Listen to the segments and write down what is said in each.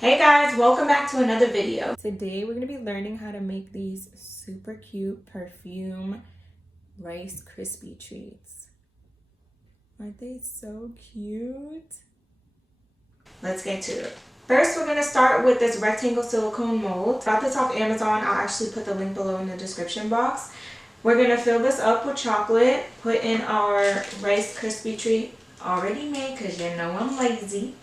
Hey guys, welcome back to another video. Today we're going to be learning how to make these super cute Perfume Rice Krispie treats. Aren't they so cute? Let's get to it. First, we're going to start with this rectangle silicone mold. Got this off Amazon. I'll actually put the link below in the description box. We're going to fill this up with chocolate, put in our Rice Krispie treat already made because you know I'm lazy.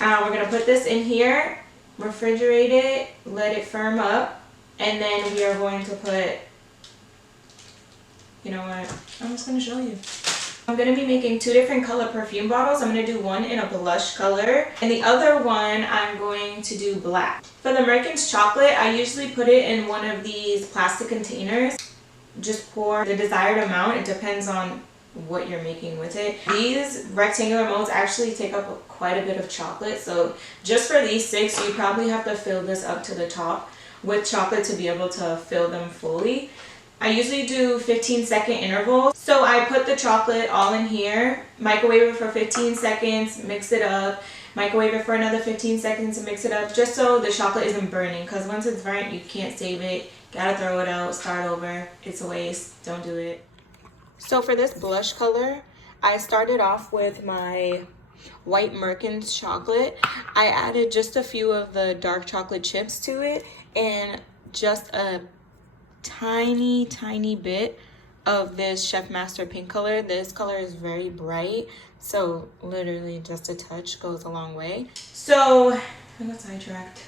We're going to put this in here, refrigerate it, let it firm up, and then we are going to put, you know what, I'm just going to show you. I'm going to be making two different color perfume bottles. I'm going to do one in a blush color, and the other one I'm going to do black. For the Merkins chocolate, I usually put it in one of these plastic containers. Just pour the desired amount. It depends on what you're making with it. These rectangular molds actually take up quite a bit of chocolate, so just for these 6 you probably have to fill this up to the top with chocolate to be able to fill them fully. I usually do 15-second intervals, so I put the chocolate all in here, microwave it for 15 seconds, mix it up, microwave it for another 15 seconds and mix it up, just so the chocolate isn't burning, because once it's burnt you can't save it, gotta throw it out, start over, it's a waste, don't do it. So for this blush color, I started off with my white Merkins chocolate. I added just a few of the dark chocolate chips to it and just a tiny bit of this Chef Master pink color. This color is very bright, so literally just a touch goes a long way. So I got sidetracked.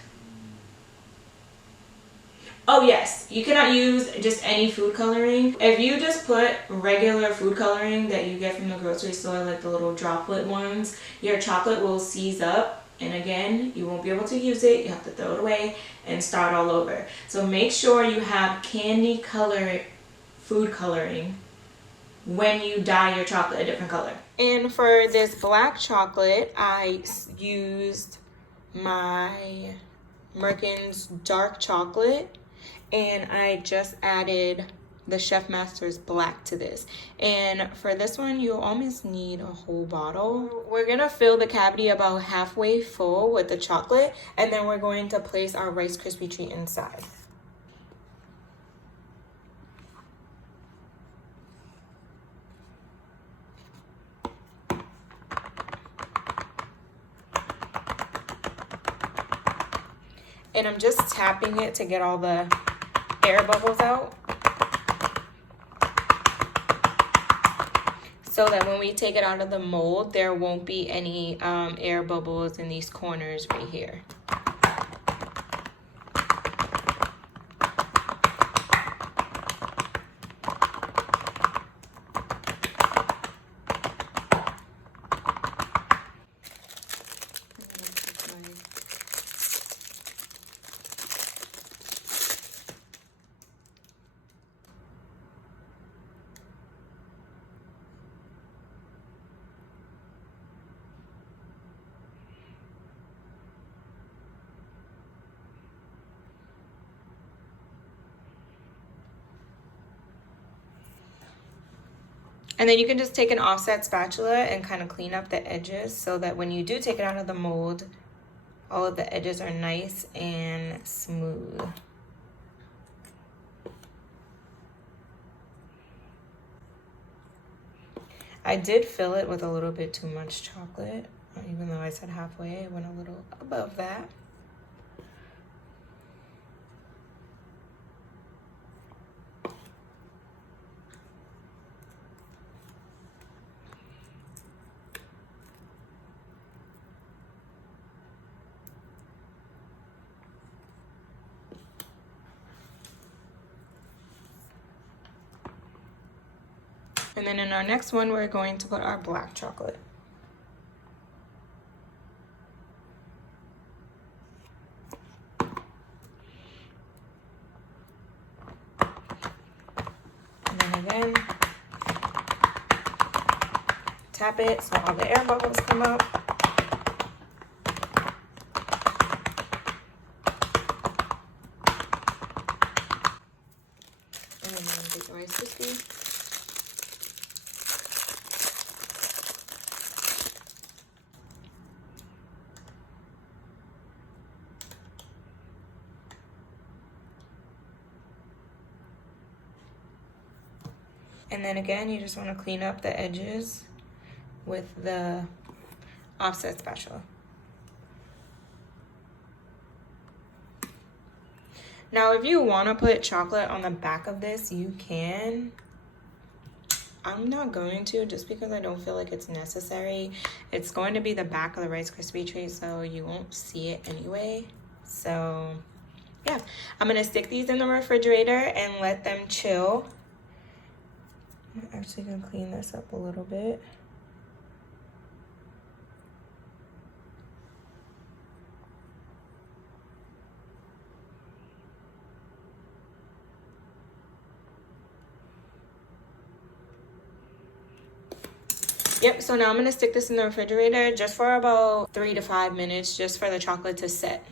Oh yes, you cannot use just any food coloring. If you just put regular food coloring that you get from the grocery store, like the little droplet ones, your chocolate will seize up, and again, you won't be able to use it. You have to throw it away and start all over. So make sure you have candy color food coloring when you dye your chocolate a different color. And for this black chocolate, I used my Merkins dark chocolate, and I just added the Chef Master's black to this. And for this one, you'll almost need a whole bottle. We're gonna fill the cavity about halfway full with the chocolate, and then we're going to place our Rice Krispie treat inside. And I'm just tapping it to get all the air bubbles out, so that when we take it out of the mold, there won't be any air bubbles in these corners right here. And then you can just take an offset spatula and kind of clean up the edges so that when you do take it out of the mold, all of the edges are nice and smooth. I did fill it with a little bit too much chocolate, even though I said halfway, I went a little above that. And then in our next one, we're going to put our black chocolate. And then again, tap it so all the air bubbles come up. And then I'm going to take the Rice Krispie. And then again, you just want to clean up the edges with the offset spatula. Now, if you want to put chocolate on the back of this, you can. I'm not going to, just because I don't feel like it's necessary. It's going to be the back of the Rice Krispie treat, so you won't see it anyway. So yeah, I'm gonna stick these in the refrigerator and let them chill. I'm actually gonna clean this up a little bit. Yep, so now I'm gonna stick this in the refrigerator just for about 3 to 5 minutes, just for the chocolate to set.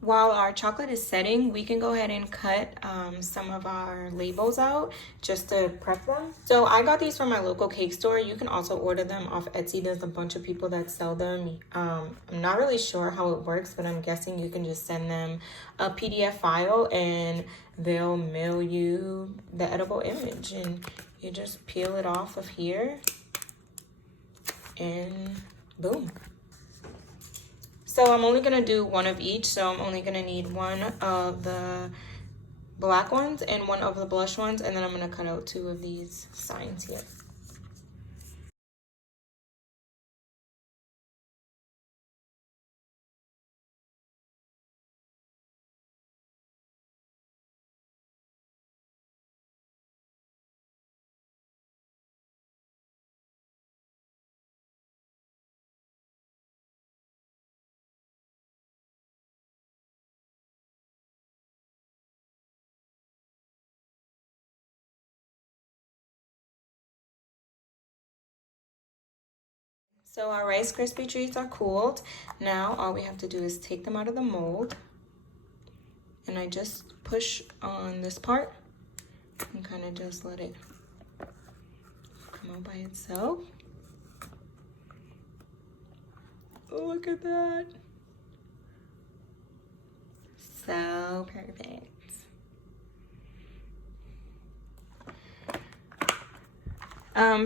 While our chocolate is setting, we can go ahead and cut some of our labels out just to prep them. So I got these from my local cake store. You can also order them off Etsy. There's a bunch of people that sell them. I'm not really sure how it works, but I'm guessing you can just send them a PDF file and they'll mail you the edible image. And you just peel it off of here and boom. So I'm only gonna do one of each. So I'm only gonna need one of the black ones and one of the blush ones, and then I'm gonna cut out 2 of these signs here. So our Rice Krispie treats are cooled. Now all we have to do is take them out of the mold. And I just push on this part and kind of just let it come out by itself. Oh, look at that. So perfect.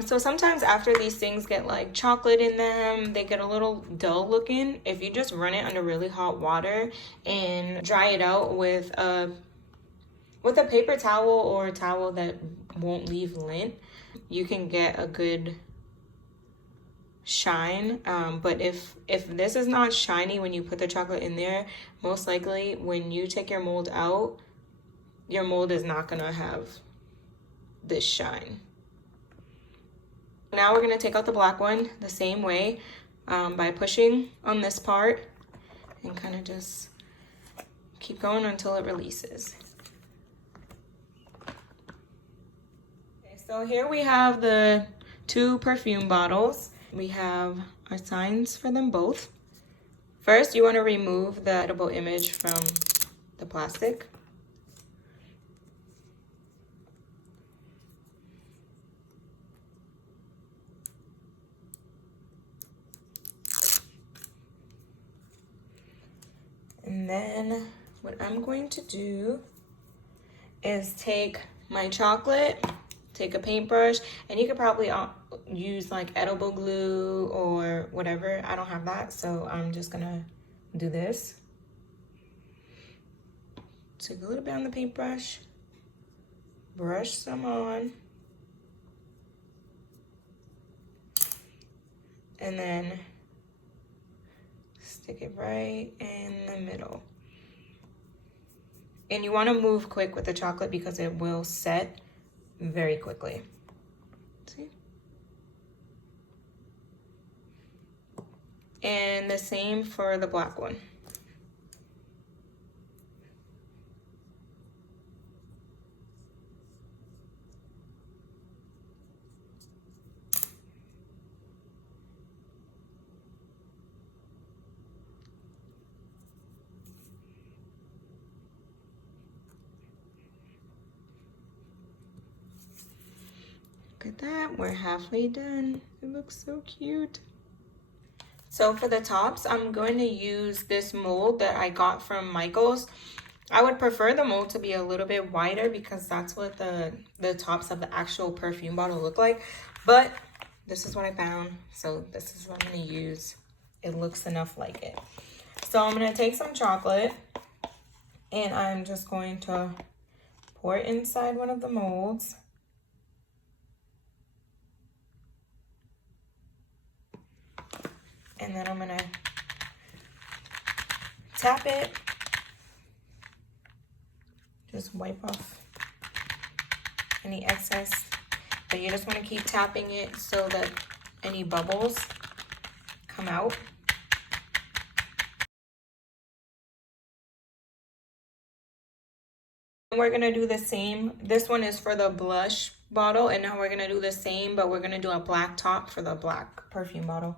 So sometimes after these things get like chocolate in them, they get a little dull looking. If you just run it under really hot water and dry it out with a paper towel or a towel that won't leave lint, you can get a good shine. But if this is not shiny when you put the chocolate in there, most likely when you take your mold out, your mold is not gonna have this shine. Now we're gonna take out the black one the same way by pushing on this part and kind of just keep going until it releases. Okay, so here we have the 2 perfume bottles. We have our signs for them both. First, you want to remove the edible image from the plastic. And then what I'm going to do is take my chocolate, take a paintbrush, and you could probably use like edible glue or whatever. I don't have that, so I'm just gonna do this. Take a little bit on the paintbrush, brush some on, and then stick it right in the middle. And you want to move quick with the chocolate because it will set very quickly. See? And the same for the black one. Look at that, we're halfway done. It looks so cute. So for the tops, I'm going to use this mold that I got from Michael's. I would prefer the mold to be a little bit wider because that's what the tops of the actual perfume bottle look like. But this is what I found, so this is what I'm gonna use. It looks enough like it. So I'm gonna take some chocolate and I'm just going to pour it inside one of the molds. And then I'm gonna tap it. Just wipe off any excess. But you just want to keep tapping it so that any bubbles come out. We're going to do the same. This one is for the blush bottle, and now we're going to do the same, but we're going to do a black top for the black perfume bottle.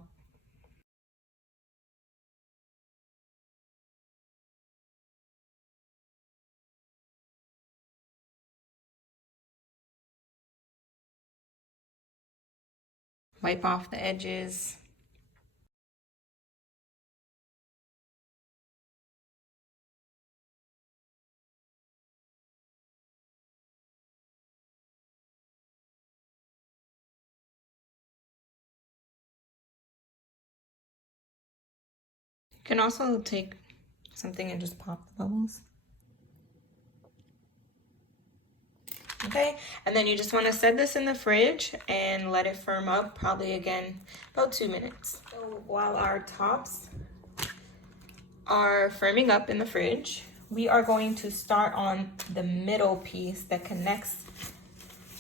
Wipe off the edges. You can also take something and just pop the bubbles. Okay, and then you just want to set this in the fridge and let it firm up, probably again about 2 minutes. So while our tops are firming up in the fridge, we are going to start on the middle piece that connects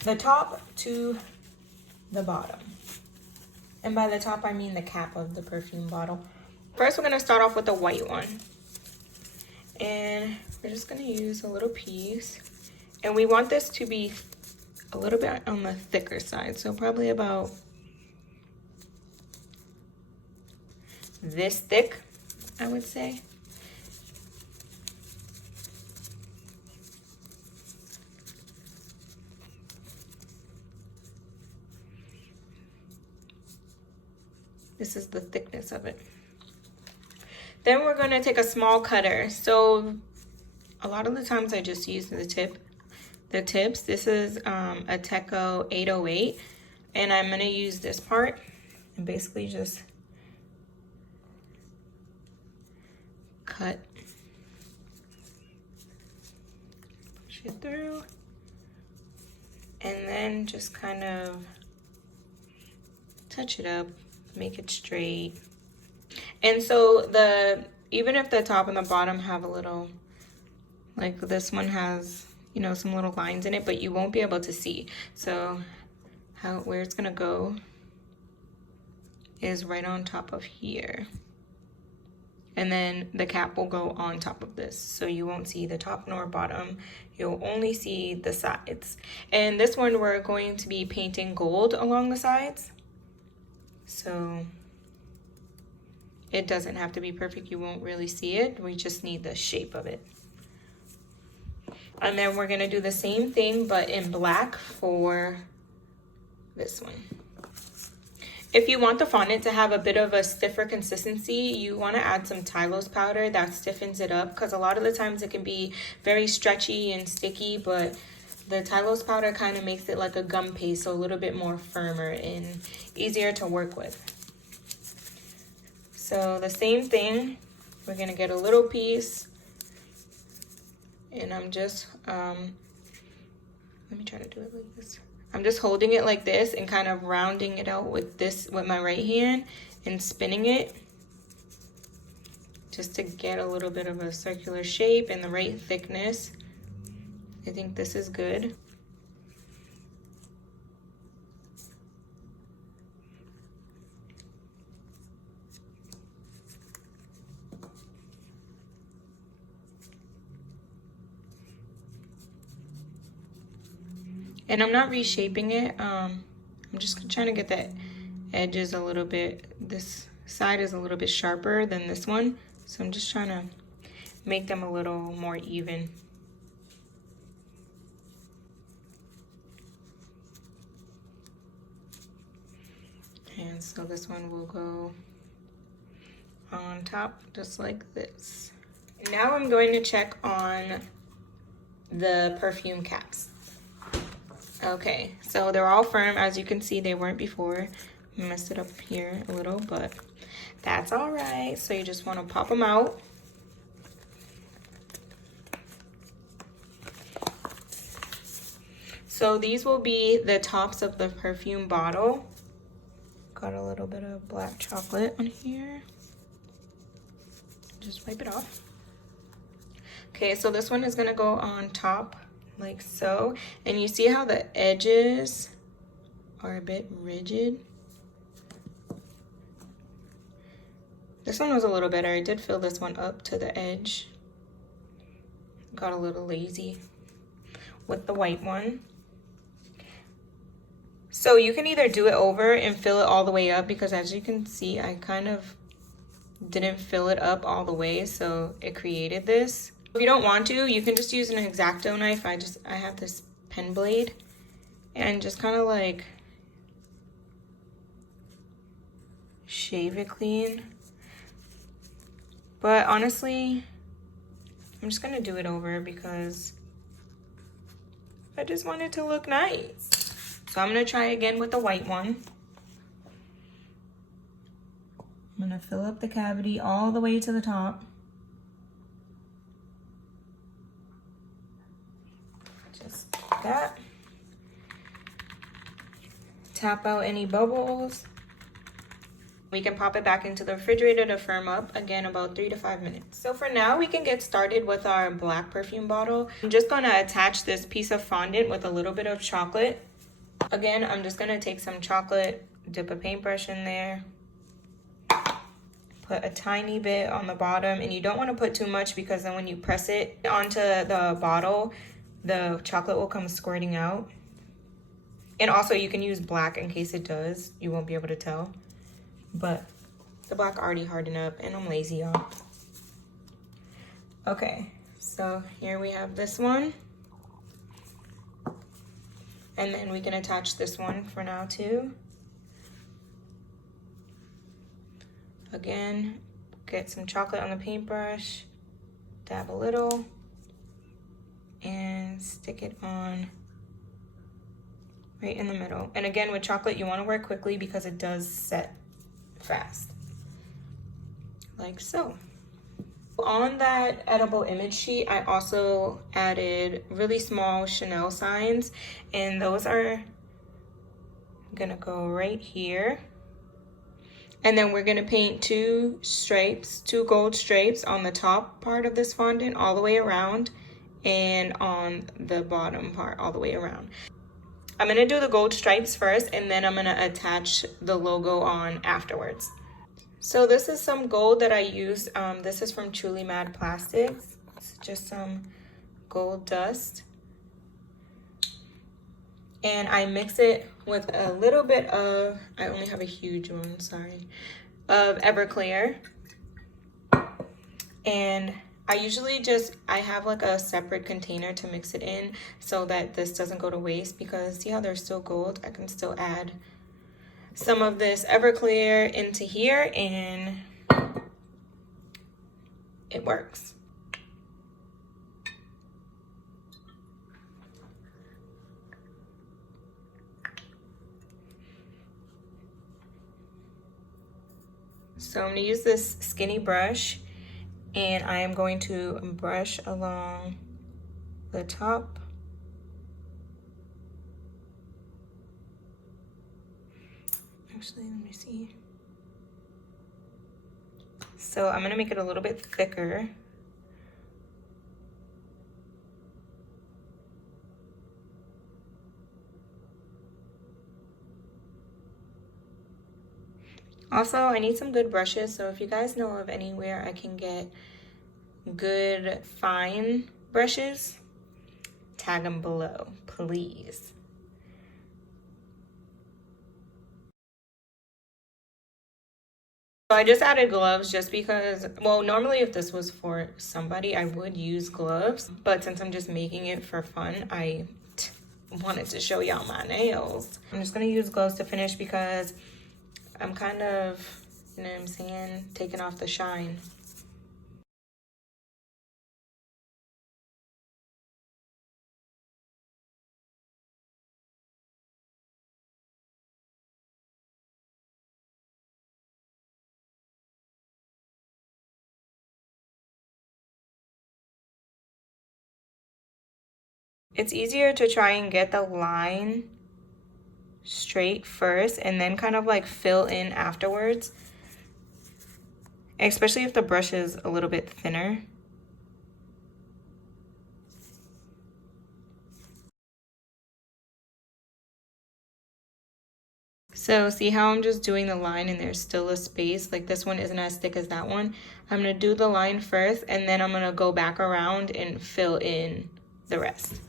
the top to the bottom. And by the top, I mean the cap of the perfume bottle. First, we're going to start off with the white one. And we're just going to use a little piece. And we want this to be a little bit on the thicker side. So probably about this thick, I would say. This is the thickness of it. Then we're going to take a small cutter. So a lot of the times I just use the tips. This is a Teco 808, and I'm going to use this part and basically just cut, push it through, and then just kind of touch it up, make it straight. And so even if the top and the bottom have a little, like this one has, you know, some little lines in it, but you won't be able to see. So where it's gonna go is right on top of here. And then the cap will go on top of this. So you won't see the top nor bottom. You'll only see the sides. And this one, we're going to be painting gold along the sides. So it doesn't have to be perfect. You won't really see it. We just need the shape of it. And then we're gonna do the same thing, but in black for this one. If you want the fondant to have a bit of a stiffer consistency, you wanna add some Tylose powder that stiffens it up, because a lot of the times it can be very stretchy and sticky, but the Tylose powder kind of makes it like a gum paste, so a little bit more firmer and easier to work with. So the same thing, we're gonna get a little piece, and I'm just, let me try to do it like this. I'm just holding it like this and kind of rounding it out with my right hand and spinning it just to get a little bit of a circular shape and the right thickness. I think this is good. And I'm not reshaping it. I'm just trying to get the edges a little bit. This side is a little bit sharper than this one. So I'm just trying to make them a little more even. And so this one will go on top just like this. Now I'm going to check on the perfume caps. Okay, so they're all firm. As you can see, they weren't before. I messed it up here a little, but that's all right. So you just want to pop them out. So these will be the tops of the perfume bottle. Got a little bit of black chocolate on here. Just wipe it off. Okay, so this one is gonna go on top like so. And you see how the edges are a bit rigid? This one was a little better. I did fill this one up to the edge. Got a little lazy with the white one. So you can either do it over and fill it all the way up, because as you can see, I kind of didn't fill it up all the way, so it created this. If you don't want to, you can just use an X-Acto knife. I have this pen blade and just kind of like shave it clean. But honestly, I'm just gonna do it over because I just want it to look nice. So I'm gonna try again with the white one. I'm gonna fill up the cavity all the way to the top. Just like that. Tap out any bubbles. We can pop it back into the refrigerator to firm up, again, about 3 to 5 minutes. So for now, we can get started with our black perfume bottle. I'm just gonna attach this piece of fondant with a little bit of chocolate. Again, I'm just gonna take some chocolate, dip a paintbrush in there, put a tiny bit on the bottom, and you don't wanna put too much because then when you press it onto the bottle, the chocolate will come squirting out. And also you can use black in case it does. You won't be able to tell. But the black already hardened up and I'm lazy, y'all. Okay, so here we have this one. And then we can attach this one for now too. Again, get some chocolate on the paintbrush, dab a little, and stick it on right in the middle. And again, with chocolate, you want to work quickly because it does set fast, like so. On that edible image sheet, I also added really small Chanel signs, and those are gonna go right here. And then we're gonna paint two gold stripes on the top part of this fondant all the way around, and on the bottom part all the way around. I'm gonna do the gold stripes first, and then I'm gonna attach the logo on afterwards. So this is some gold that I used. This is from Truly Mad Plastics. It's just some gold dust. And I mix it with a little bit of, I only have a huge one, sorry, of Everclear. And I usually I have like a separate container to mix it in so that this doesn't go to waste, because see how there's still gold? I can still add some of this Everclear into here and it works. So I'm gonna use this skinny brush and I am going to brush along the top. Actually, let me see. So I'm gonna make it a little bit thicker. Also, I need some good brushes, so if you guys know of anywhere I can get good fine brushes, tag them below, please. So I just added gloves just because, well, normally if this was for somebody, I would use gloves. But since I'm just making it for fun, I wanted to show y'all my nails. I'm just gonna use gloves to finish because I'm kind of, you know what I'm saying, taking off the shine. It's easier to try and get the line straight first and then kind of like fill in afterwards, especially if the brush is a little bit thinner. So see how I'm just doing the line and there's still a space? Like this one isn't as thick as that one. I'm gonna do the line first and then I'm gonna go back around and fill in the rest.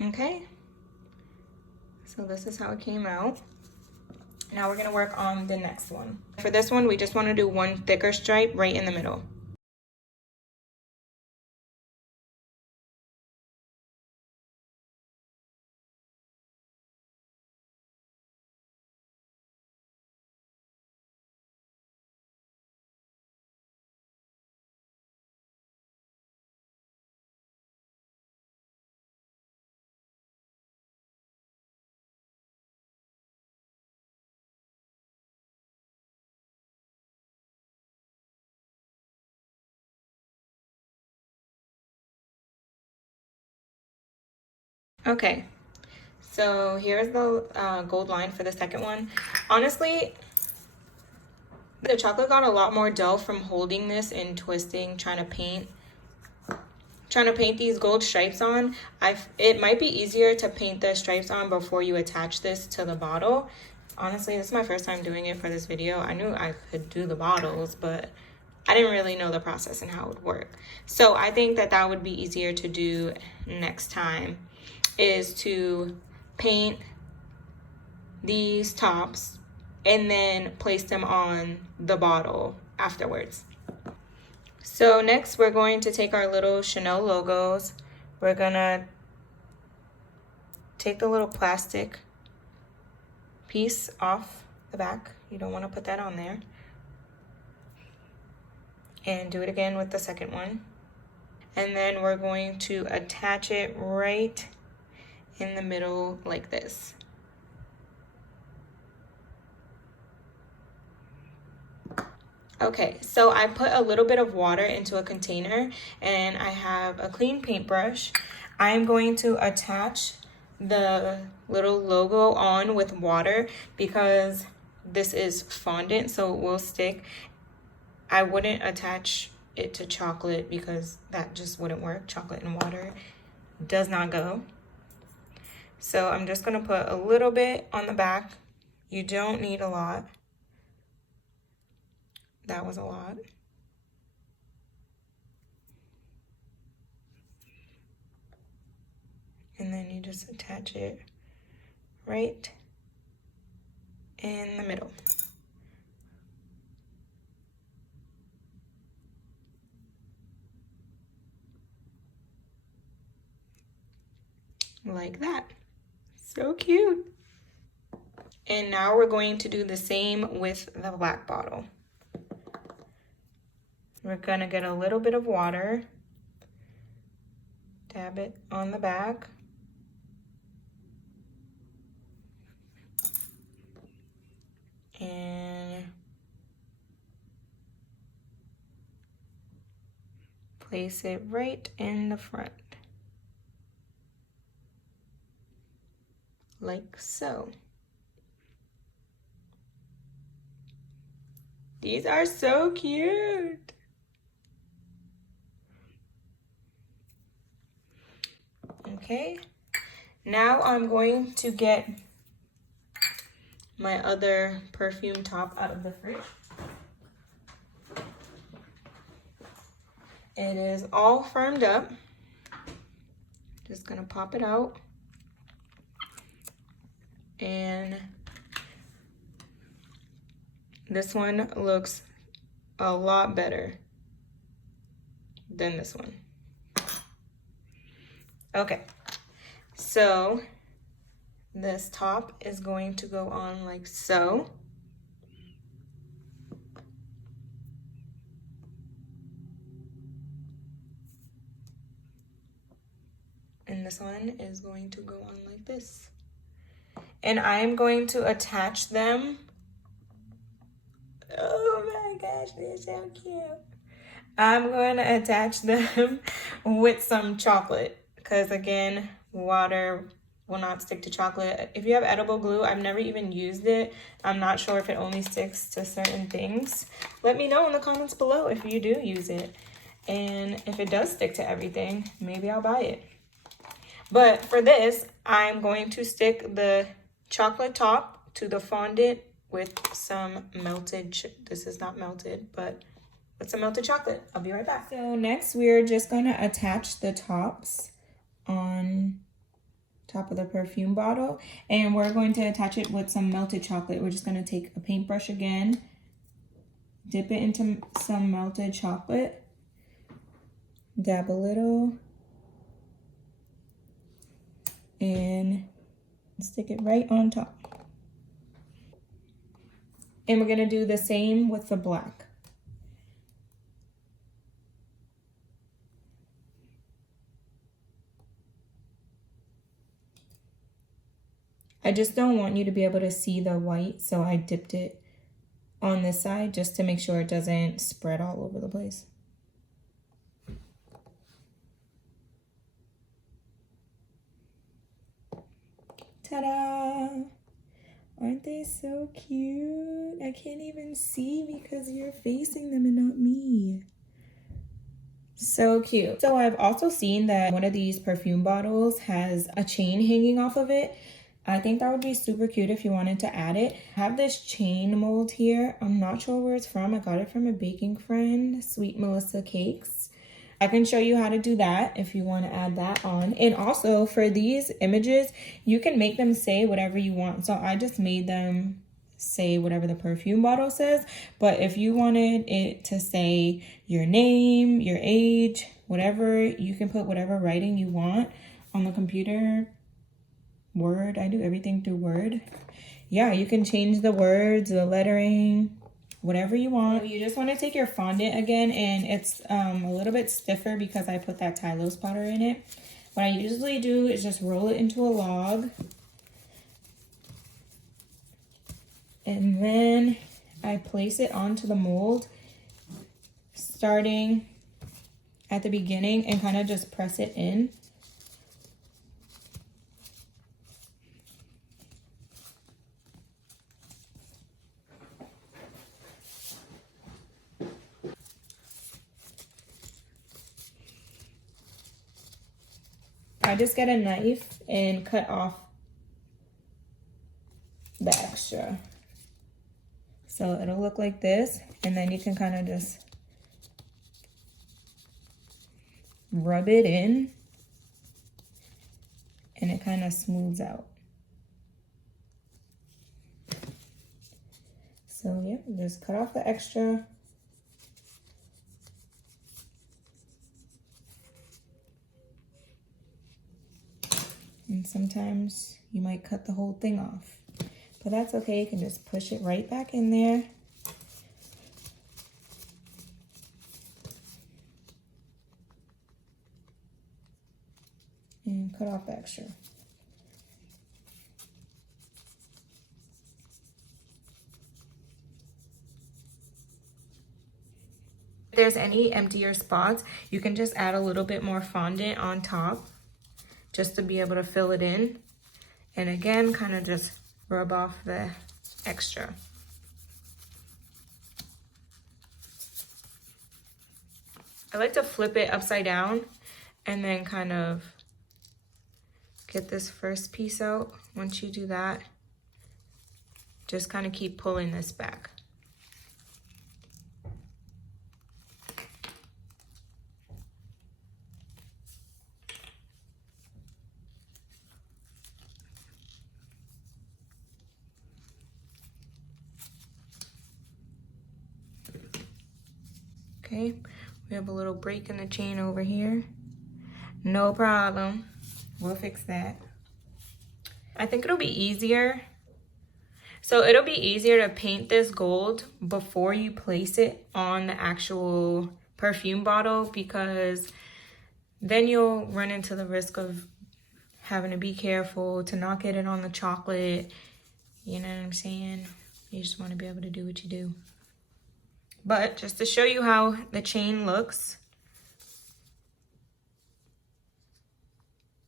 Okay, so this is how it came out. Now we're gonna work on the next one. For this one, we just wanna do one thicker stripe right in the middle. Okay, so here's the gold line for the second one. Honestly, the chocolate got a lot more dull from holding this and twisting, trying to paint these gold stripes on. It might be easier to paint the stripes on before you attach this to the bottle. Honestly, this is my first time doing it for this video. I knew I could do the bottles, but I didn't really know the process and how it would work. So I think that would be easier to do next time, is to paint these tops and then place them on the bottle afterwards. So next we're going to take our little Chanel logos. We're gonna take the little plastic piece off the back. You don't want to put that on there. And do it again with the second one. And then we're going to attach it right in the middle like this. Okay, so I put a little bit of water into a container and I have a clean paintbrush. I'm going to attach the little logo on with water because this is fondant, so it will stick. I wouldn't attach it to chocolate because that just wouldn't work. Chocolate and water does not go. So I'm just gonna put a little bit on the back. You don't need a lot. That was a lot. And then you just attach it right in the middle. Like that. So cute. And now we're going to do the same with the black bottle. We're gonna get a little bit of water, dab it on the back. And place it right in the front. Like so. These are so cute. Okay, now I'm going to get my other perfume top out of the fridge. It is all firmed up. Just gonna pop it out. And this one looks a lot better than this one. Okay, so this top is going to go on like so. And this one is going to go on like this. And I'm going to attach them. Oh gosh, they're so cute. I'm going to attach them with some chocolate because, again, water will not stick to chocolate. If you have edible glue, I've never even used it. I'm not sure if it only sticks to certain things. Let me know in the comments below if you do use it. And if it does stick to everything, maybe I'll buy it. But for this, I'm going to stick the chocolate top to the fondant with some melted, this is not melted, but with some melted chocolate. I'll be right back. So next we're just going to attach the tops on top of the perfume bottle, and we're going to attach it with some melted chocolate. We're just going to take a paintbrush again, dip it into some melted chocolate, dab a little, and stick it right on top. And we're going to do the same with the black. I just don't want you to be able to see the white, so I dipped it on this side just to make sure it doesn't spread all over the place. Ta-da! Aren't they so cute? I can't even see because you're facing them and not me. So cute. So I've also seen that one of these perfume bottles has a chain hanging off of it. I think that would be super cute if you wanted to add it. I have this chain mold here. I'm not sure where it's from. I got it from a baking friend, Sweet Melissa Cakes. I can show you how to do that if you want to add that on. And also for these images, you can make them say whatever you want. So I just made them say whatever the perfume bottle says. But if you wanted it to say your name, your age, whatever, you can put whatever writing you want on the computer. Word, I do everything through Word. Yeah, you can change the words, the lettering, whatever you want. You just want to take your fondant again, and it's a little bit stiffer because I put that Tylose powder in it. What I usually do is just roll it into a log, and then I place it onto the mold, starting at the beginning, and kind of just press it in. I just get a knife and cut off the extra. So it'll look like this, and then you can kind of just rub it in, and it kind of smooths out. So yeah, just cut off the extra. And sometimes you might cut the whole thing off, but that's okay. You can just push it right back in there. And cut off the extra. If there's any emptier spots, you can just add a little bit more fondant on top, just to be able to fill it in. And again, kind of just rub off the extra. I like to flip it upside down and then kind of get this first piece out. Once you do that, just kind of keep pulling this back. Okay, we have a little break in the chain over here. No problem, we'll fix that. I think it'll be easier. So it'll be easier to paint this gold before you place it on the actual perfume bottle, because then you'll run into the risk of having to be careful to not get it on the chocolate. You know what I'm saying? You just want to be able to do what you do. But just to show you how the chain looks,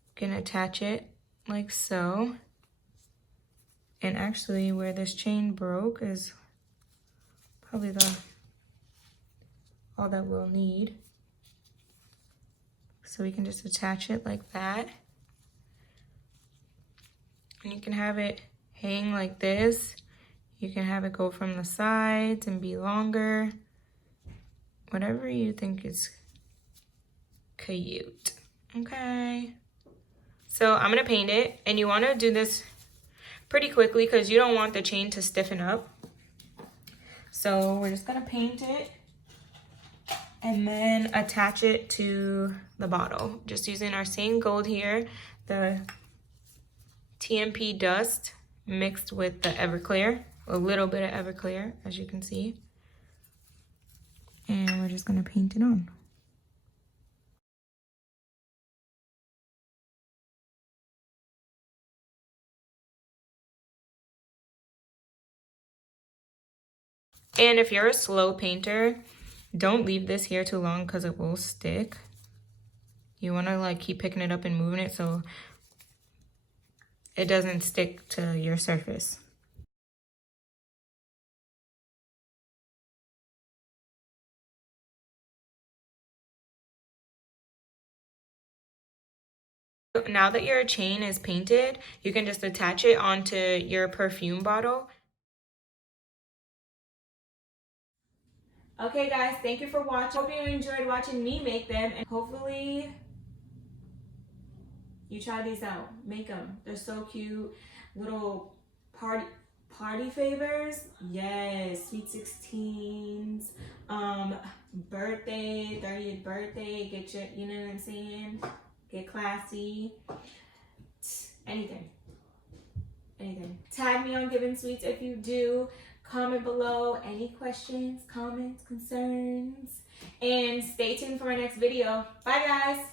you can attach it like so. And actually where this chain broke is probably all that we'll need. So we can just attach it like that. And you can have it hang like this. You can have it go from the sides and be longer. Whatever you think is cute. Okay. So I'm gonna paint it, and you wanna do this pretty quickly because you don't want the chain to stiffen up. So we're just gonna paint it and then attach it to the bottle. Just using our same gold here, the TMP dust mixed with the Everclear, a little bit of Everclear, as you can see. And we're just gonna paint it on. And if you're a slow painter, don't leave this here too long because it will stick. You want to like keep picking it up and moving it so it doesn't stick to your surface. Now that your chain is painted, you can just attach it onto your perfume bottle. Okay guys, thank you for watching. Hope you enjoyed watching me make them, and hopefully you try these out. Make them. They're so cute. Little party favors. Yes, sweet 16s, birthday, 30th birthday, get your, you know what I'm saying? Get classy. Anything. Anything. Tag me on Givansweets if you do. Comment below any questions, comments, concerns, and stay tuned for my next video. Bye guys.